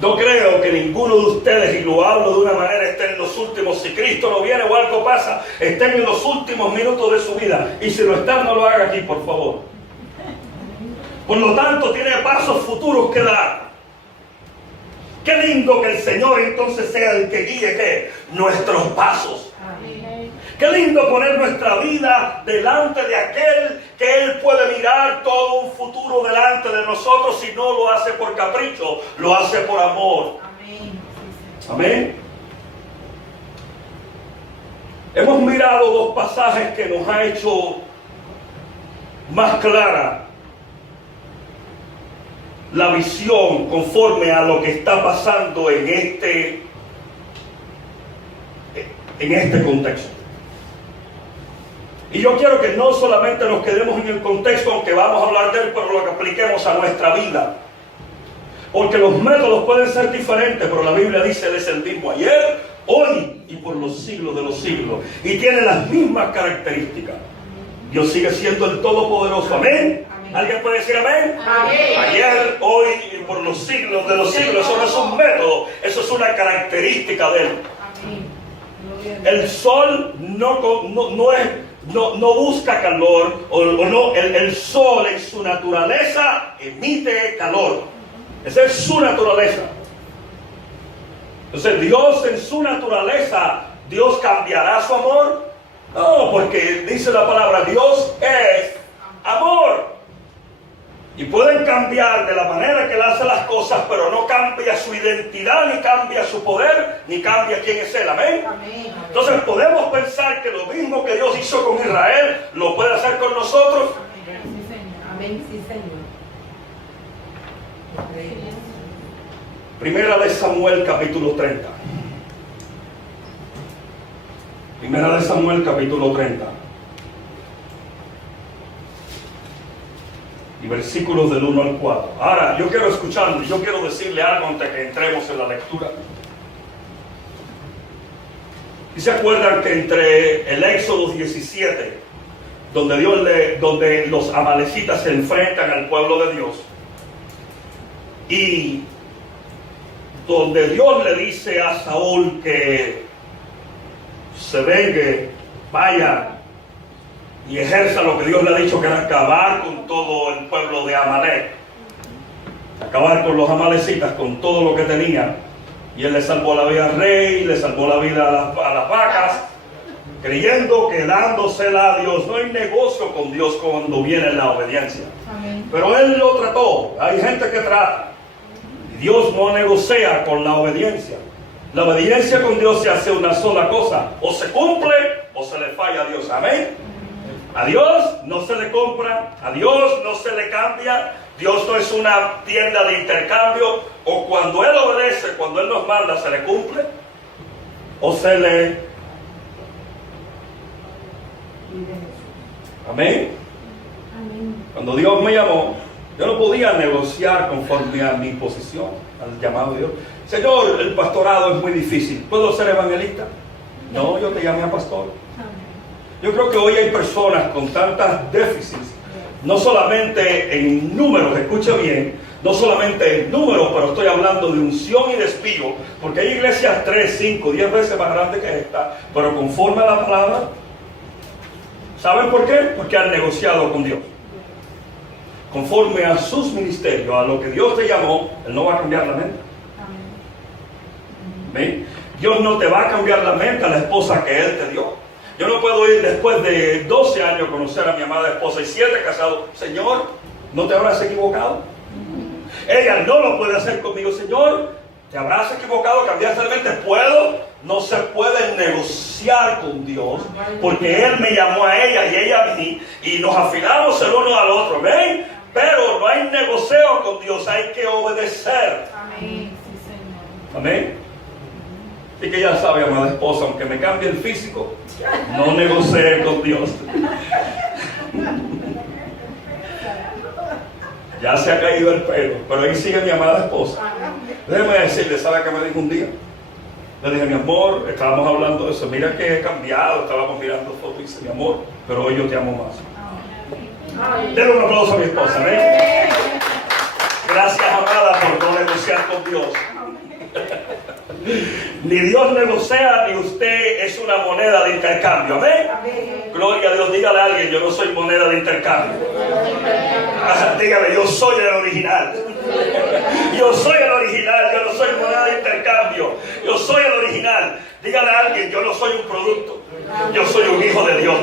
No creo que ninguno de ustedes, y lo hablo de una manera, esté en los últimos. Si Cristo no viene o algo pasa, estén en los últimos minutos de su vida. Y si lo están, no lo haga aquí, por favor. Por lo tanto, tiene pasos futuros que dar. Qué lindo que el Señor entonces sea el que guíe nuestros pasos. Qué lindo poner nuestra vida delante de aquel que Él puede mirar todo un futuro delante de nosotros, y no lo hace por capricho, lo hace por amor. Amén. Hemos mirado 2 pasajes que nos ha hecho más clara la visión conforme a lo que está pasando en este contexto. Y yo quiero que no solamente nos quedemos en el contexto, aunque vamos a hablar de él, pero lo que apliquemos a nuestra vida. Porque los métodos pueden ser diferentes, pero la Biblia dice Él es el mismo ayer, hoy y por los siglos de los siglos. Y tiene las mismas características. Dios sigue siendo el Todopoderoso. Amén. ¿Alguien puede decir amén? Amén. Ayer, hoy y por los siglos de los siglos. Eso no es un método, eso es una característica de Él. Amén. El sol no no busca calor, o no, el sol en su naturaleza emite calor. Esa es su naturaleza. Entonces Dios en su naturaleza, ¿Dios cambiará su amor? No, porque dice la palabra, Dios es amor. Y pueden cambiar de la manera que Él hace las cosas, pero no cambia su identidad, ni cambia su poder, ni cambia quién es Él. Amén. Amén. Entonces podemos pensar que lo mismo que Dios hizo con Israel, lo puede hacer con nosotros. Amén, sí, Señor. Amén, sí, Señor. Primera de Samuel capítulo 30. Primera de Samuel capítulo 30. Y versículos del 1 al 4. Ahora, yo quiero decirle algo antes que entremos en la lectura. ¿Y se acuerdan que entre el Éxodo 17, donde los amalecitas se enfrentan al pueblo de Dios, y donde Dios le dice a Saúl que se vengue, vaya y ejerza lo que Dios le ha dicho, que era acabar con todo el pueblo de Amalek, acabar con los amalecitas, con todo lo que tenía? Y él le salvó la vida al rey, le salvó la vida a las vacas, creyendo que dándosela a Dios. No hay negocio con Dios cuando viene la obediencia. Amén. Pero él lo trató. Hay gente que trata. Dios no negocia con la obediencia. La obediencia con Dios se hace una sola cosa: o se cumple o se le falla a Dios. Amén. A Dios no se le compra, a Dios no se le cambia. Dios no es una tienda de intercambio. O cuando Él obedece, cuando Él nos manda, se le cumple o se le... Amén. Amén. Cuando Dios me llamó, yo no podía negociar conforme a mi posición, al llamado de Dios. Señor, el pastorado es muy difícil. ¿Puedo ser evangelista? No, yo te llamé a pastor. Yo creo que hoy hay personas con tantas déficits, no solamente en números, escuche bien, no solamente en números, pero estoy hablando de unción y despido, porque hay iglesias 3, 5, 10 veces más grandes que esta, pero conforme a la palabra. ¿Saben por qué? Porque han negociado con Dios. Conforme a sus ministerios, a lo que Dios te llamó, Él no va a cambiar la mente. ¿Ven? Dios no te va a cambiar la mente a la esposa que Él te dio. Yo no puedo ir después de 12 años a conocer a mi amada esposa y 7 casados. Señor, ¿no te habrás equivocado? Ella no lo puede hacer conmigo. Señor, ¿te habrás equivocado? ¿Cambiaste de mente? ¿Puedo? No se puede negociar con Dios, porque Él me llamó a ella y ella a mí, y nos afilamos el uno al otro. ¿Ven? Pero no hay negocio con Dios, hay que obedecer. Amén, sí, Señor. Amén. Así que ya sabe, amada esposa, aunque me cambie el físico, no negocie con Dios. Ya se ha caído el pelo, pero ahí sigue mi amada esposa. Déjeme decirle, ¿sabe qué me dijo un día? Le dije, mi amor, estábamos hablando de eso, mira que he cambiado, estábamos mirando fotos y dice, mi amor, pero hoy yo te amo más. Denle un aplauso a mi esposa, ¿ven? Gracias, amada, por no negociar con Dios. Ni Dios negocia, ni usted es una moneda de intercambio. ¿Amén? Gloria a Dios. Dígale a alguien, yo no soy moneda de intercambio. Dígale, yo soy el original. Yo soy el original, yo no soy moneda de intercambio. Yo soy el original. Dígale a alguien, yo no soy un producto. Yo soy un hijo de Dios.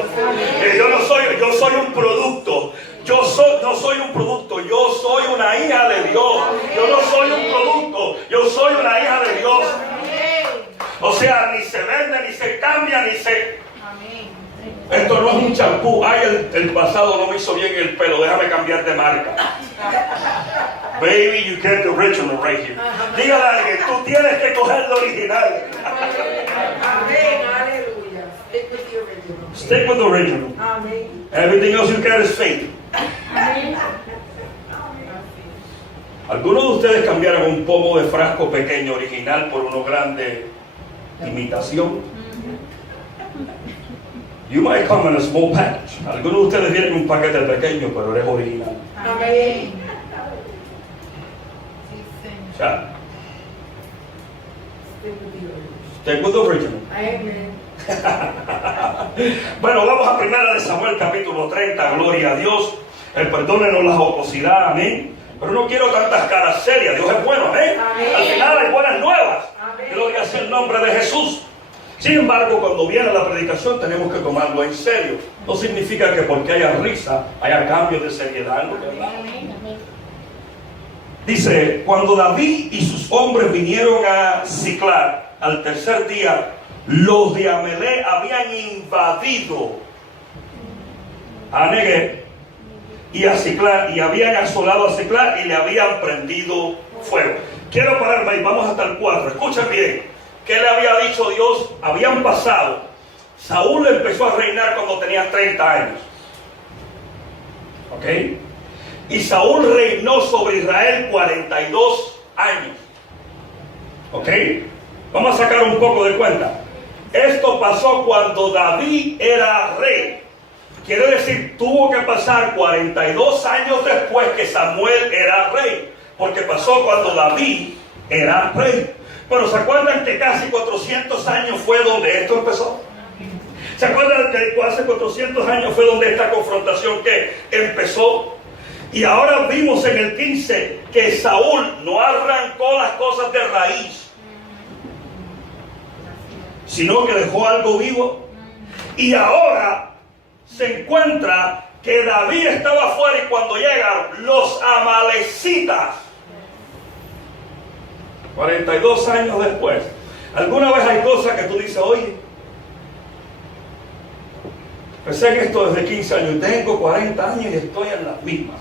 Yo soy un producto. No soy un producto, yo soy una hija de Dios. Yo no soy un producto, yo soy una hija de Dios. O sea, ni se vende, ni se cambia, ni se... Esto no es un champú. Ay, el pasado no me hizo bien el pelo, déjame cambiar de marca. Baby, you get the original right here. Dígale a alguien, tú tienes que coger lo original. Amén, aleluya. Stick with the original. Stick with the original. Amén. Everything else you get is fake. Algunos de ustedes cambiaron un pomo de frasco pequeño original por uno grande imitación. You might come in a small package. Algunos de ustedes vienen en un paquete pequeño, pero eres original. Amén. O sea, stick with the original. Amén. Bueno, vamos a 1 Samuel capítulo 30, gloria a Dios. Perdónenos la jocosidad, amén. Pero no quiero tantas caras serias, Dios es bueno, amén. Amén. Al final hay buenas nuevas. Amén. Gloria sea el nombre de Jesús. Sin embargo, cuando viene la predicación tenemos que tomarlo en serio. No significa que porque haya risa, haya cambios de seriedad, ¿no? ¿Verdad? Dice, cuando David y sus hombres vinieron a Siclag al tercer día, los de Amalec habían invadido a Negev y a Siclag, y habían asolado a Siclag y le habían prendido fuego. Quiero pararme ahí, vamos hasta el 4. Escuchen bien, ¿qué le había dicho Dios? Habían pasado. Saúl empezó a reinar cuando tenía 30 años. ¿Ok? Y Saúl reinó sobre Israel 42 años. ¿Ok? Vamos a sacar un poco de cuenta. Esto pasó cuando David era rey. Quiere decir, tuvo que pasar 42 años después que Samuel era rey. Porque pasó cuando David era rey. Pero ¿se acuerdan que casi 400 años fue donde esto empezó? ¿Se acuerdan que hace 400 años fue donde esta confrontación que empezó? Y ahora vimos en el 15 que Saúl no arrancó las cosas de raíz, sino que dejó algo vivo. Y ahora se encuentra que David estaba afuera y cuando llegan los amalecitas, 42 años después. ¿Alguna vez hay cosas que tú dices, oye, pensé en esto desde 15 años, tengo 40 años y estoy en las mismas?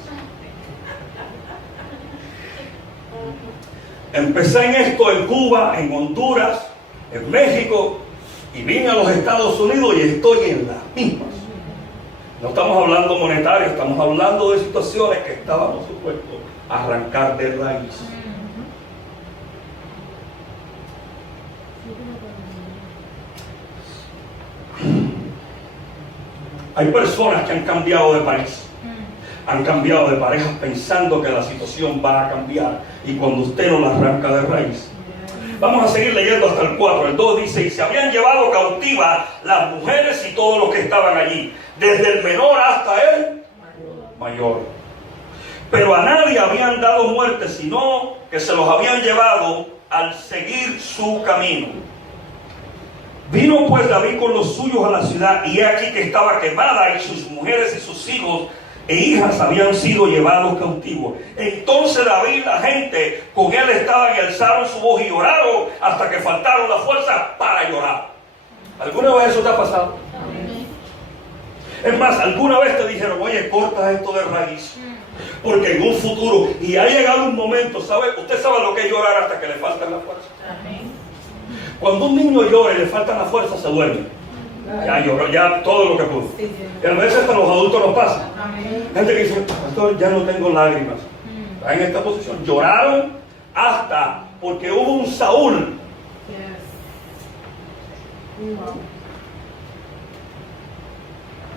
Empecé en esto en Cuba, en Honduras, en México, y vine a los Estados Unidos y estoy en las mismas. No estamos hablando monetario, estamos hablando de situaciones que estábamos supuestos a arrancar de raíz. Hay personas que han cambiado de país, han cambiado de parejas pensando que la situación va a cambiar, y cuando usted no la arranca de raíz. Vamos a seguir leyendo hasta el 4. El 2 dice, y se habían llevado cautivas las mujeres y todos los que estaban allí, desde el menor hasta el mayor. Pero a nadie habían dado muerte, sino que se los habían llevado al seguir su camino. Vino pues David con los suyos a la ciudad, y he aquí que estaba quemada, y sus mujeres y sus hijos e hijas habían sido llevados cautivos. Entonces David y la gente con él estaban y alzaron su voz y lloraron hasta que faltaron las fuerzas para llorar. ¿Alguna vez eso te ha pasado? Es más, ¿alguna vez te dijeron, oye, corta esto de raíz? Porque en un futuro, y ha llegado un momento, ¿sabe? Usted sabe lo que es llorar hasta que le faltan las fuerzas. Cuando un niño llora y le faltan las fuerzas, se duerme. Ya lloró, ya todo lo que pudo. Y a veces hasta los adultos nos pasa. Gente que dice, pastor, ya no tengo lágrimas. Está en esta posición. Lloraron hasta porque hubo un Saúl.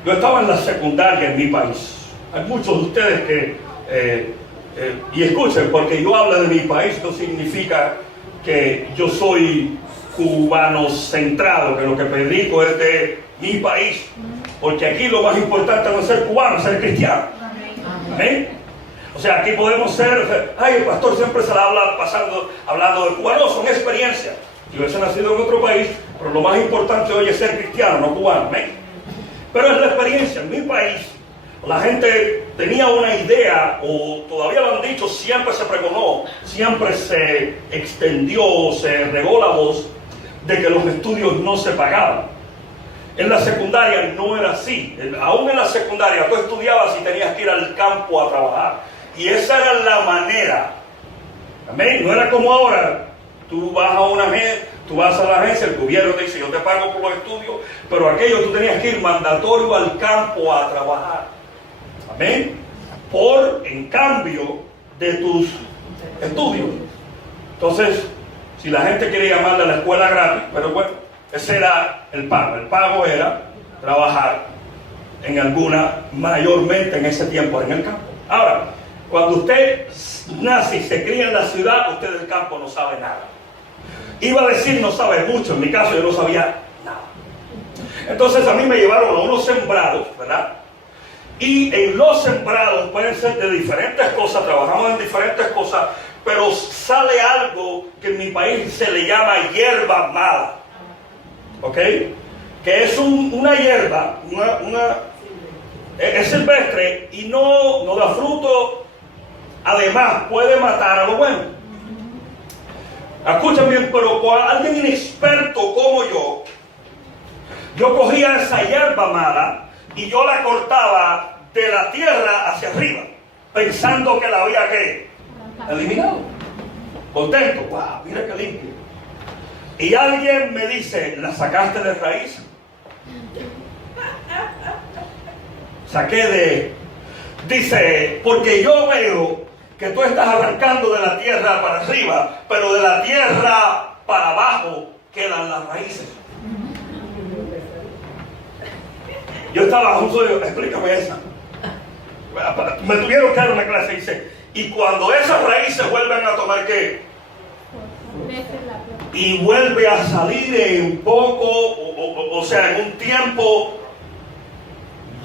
Yo estaba en la secundaria en mi país. Hay muchos de ustedes que, y escuchen, porque yo hablo de mi país no significa que yo soy cubano centrado, que lo que predico es de mi país, porque aquí lo más importante no es ser cubano, es ser cristiano. Amén. O sea, aquí podemos ser, ay, el pastor siempre se la habla hablando de cubano, son experiencias. Yo hubiese nacido en otro país, pero lo más importante hoy es ser cristiano, no cubano. Amén. Pero es la experiencia. En mi país, la gente tenía una idea, o todavía lo han dicho, siempre se pregonó, siempre se extendió, se regó la voz de que los estudios no se pagaban. En la secundaria no era así. Aún en la secundaria tú estudiabas y tenías que ir al campo a trabajar. Y esa era la manera. Amén. No era como ahora. Tú vas a la agencia, el gobierno te dice, yo te pago por los estudios, pero aquello tú tenías que ir mandatorio al campo a trabajar. Amén. En cambio de tus estudios. Entonces, si la gente quiere llamarle a la escuela gratis, pero bueno, ese era el pago. El pago era trabajar mayormente en ese tiempo en el campo. Ahora, cuando usted nace y se cría en la ciudad, usted del campo no sabe nada. Iba a decir no sabe mucho, en mi caso yo no sabía nada. Entonces a mí me llevaron a unos sembrados, ¿verdad? Y en los sembrados pueden ser de diferentes cosas, trabajamos en diferentes cosas, pero sale algo que en mi país se le llama hierba mala. ¿Ok? Que es una hierba, es silvestre y no da fruto, además puede matar a lo bueno. Escuchen bien, pero con alguien inexperto como yo cogía esa hierba mala y yo la cortaba de la tierra hacia arriba, pensando que la había eliminado. Contento, wow, mira qué limpio. Y alguien me dice, ¿la sacaste de raíz? Dice, porque yo veo que tú estás arrancando de la tierra para arriba, pero de la tierra para abajo quedan las raíces. Yo estaba justo, explícame esa. Me tuvieron que dar una clase y dice, y cuando esas raíces vuelven a tomar ¿qué? Y vuelve a salir en poco, o sea, en un tiempo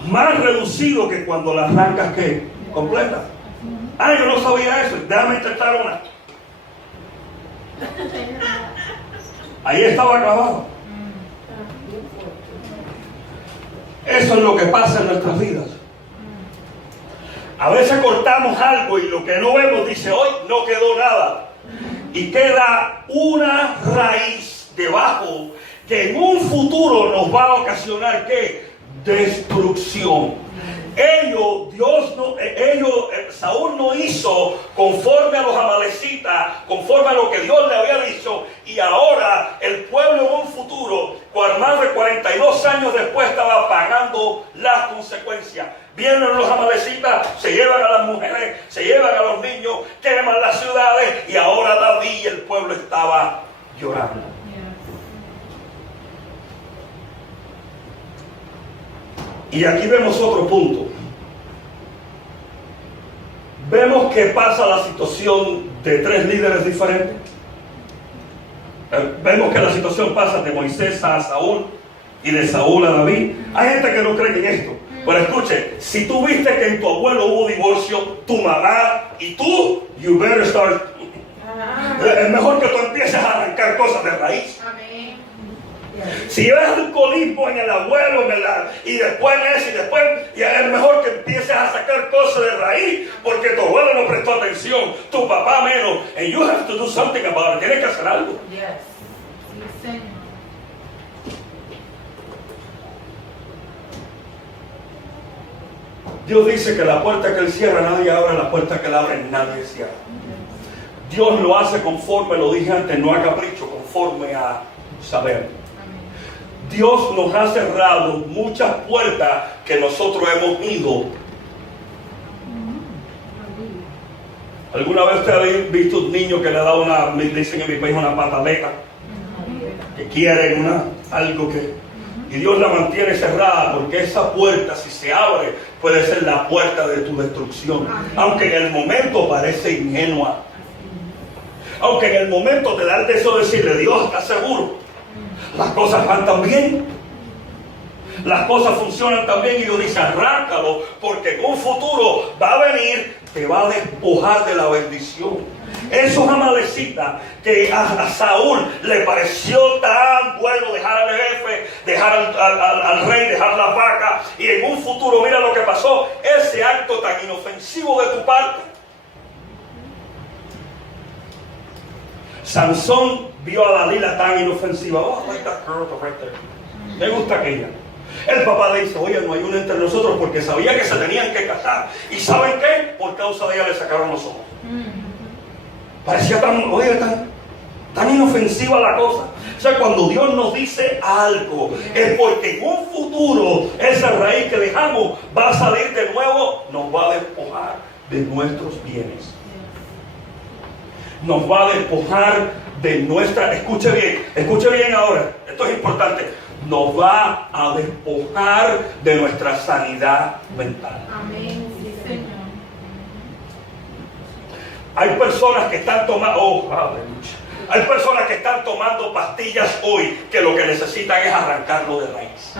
más reducido que cuando la arrancas ¿qué? Completa. Ah, yo no sabía eso. Déjame intentar una. Ahí estaba acabado. Eso es lo que pasa en nuestras vidas. A veces cortamos algo y lo que no vemos dice, hoy no quedó nada. Y queda una raíz debajo que en un futuro nos va a ocasionar ¿qué? Destrucción. Saúl no hizo conforme a los amalecitas, conforme a lo que Dios le había dicho, y ahora el pueblo en un futuro, más de 42 años después, estaba pagando las consecuencias. Vienen los amalecitas, se llevan a las mujeres, se llevan a los niños, queman las ciudades, y ahora David y el pueblo estaba llorando. Y aquí vemos otro punto. Vemos que pasa la situación de tres líderes diferentes. Vemos que la situación pasa de Moisés a Saúl y de Saúl a David. Hay gente que no cree en esto. Pero escuche, si tú viste que en tu abuelo hubo divorcio, tu mamá y tú, you better start. Es mejor que tú empieces a arrancar cosas de raíz. Amén. Si ves alcoholismo en el abuelo, y después en ese, y después, es mejor que empieces a sacar cosas de raíz, porque tu abuelo no prestó atención, tu papá menos, and you have to do something about it. Tienes que hacer algo. Yes. Sí, Señor. Dios dice que la puerta que Él cierra nadie abre, la puerta que Él abre nadie cierra. Dios lo hace conforme, lo dije antes, no a capricho, conforme a saber. Dios nos ha cerrado muchas puertas que nosotros hemos ido. ¿Alguna vez usted ha visto un niño que le da dicen en mi país, una pataleta? Que quieren algo que... Y Dios la mantiene cerrada, porque esa puerta, si se abre, puede ser la puerta de tu destrucción. Aunque en el momento parece ingenua. Aunque en el momento te da el deseo de decirle, Dios, ¿estás seguro? Las cosas van tan bien, las cosas funcionan tan bien, y Dios dice, arráncalo, porque en un futuro va a venir, te va a despojar de la bendición. Esos amalecitas que a Saúl le pareció tan bueno dejar al jefe, dejar al rey, dejar las vacas, y en un futuro, mira lo que pasó, ese acto tan inofensivo de tu parte. Sansón vio a Dalila tan inofensiva. Oh, I like that girl right there. Me gusta aquella. El papá le dice, oye, no hay uno entre nosotros, porque sabía que se tenían que casar. ¿Y saben qué? Por causa de ella le sacaron los ojos. Parecía tan inofensiva la cosa. O sea, cuando Dios nos dice algo, es porque en un futuro esa raíz que dejamos va a salir de nuevo, nos va a despojar de nuestros bienes. Nos va a despojar de nuestra... Escuche bien ahora, esto es importante. Nos va a despojar de nuestra sanidad mental. Amén, sí, Señor. Hay personas que están tomando... Hay personas que están tomando pastillas hoy que lo que necesitan es arrancarlo de raíz.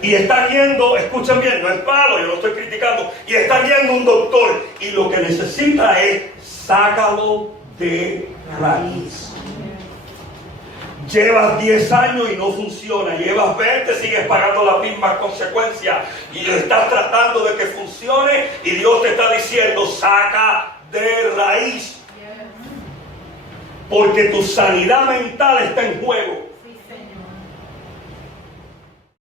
Y están yendo, escuchen bien, no es malo, yo lo estoy criticando, y están yendo a un doctor y lo que necesita es sácalo de raíz. Llevas 10 años y no funciona, llevas 20, sigues pagando las mismas consecuencias y estás tratando de que funcione y Dios te está diciendo saca de raíz. Porque tu sanidad mental está en juego.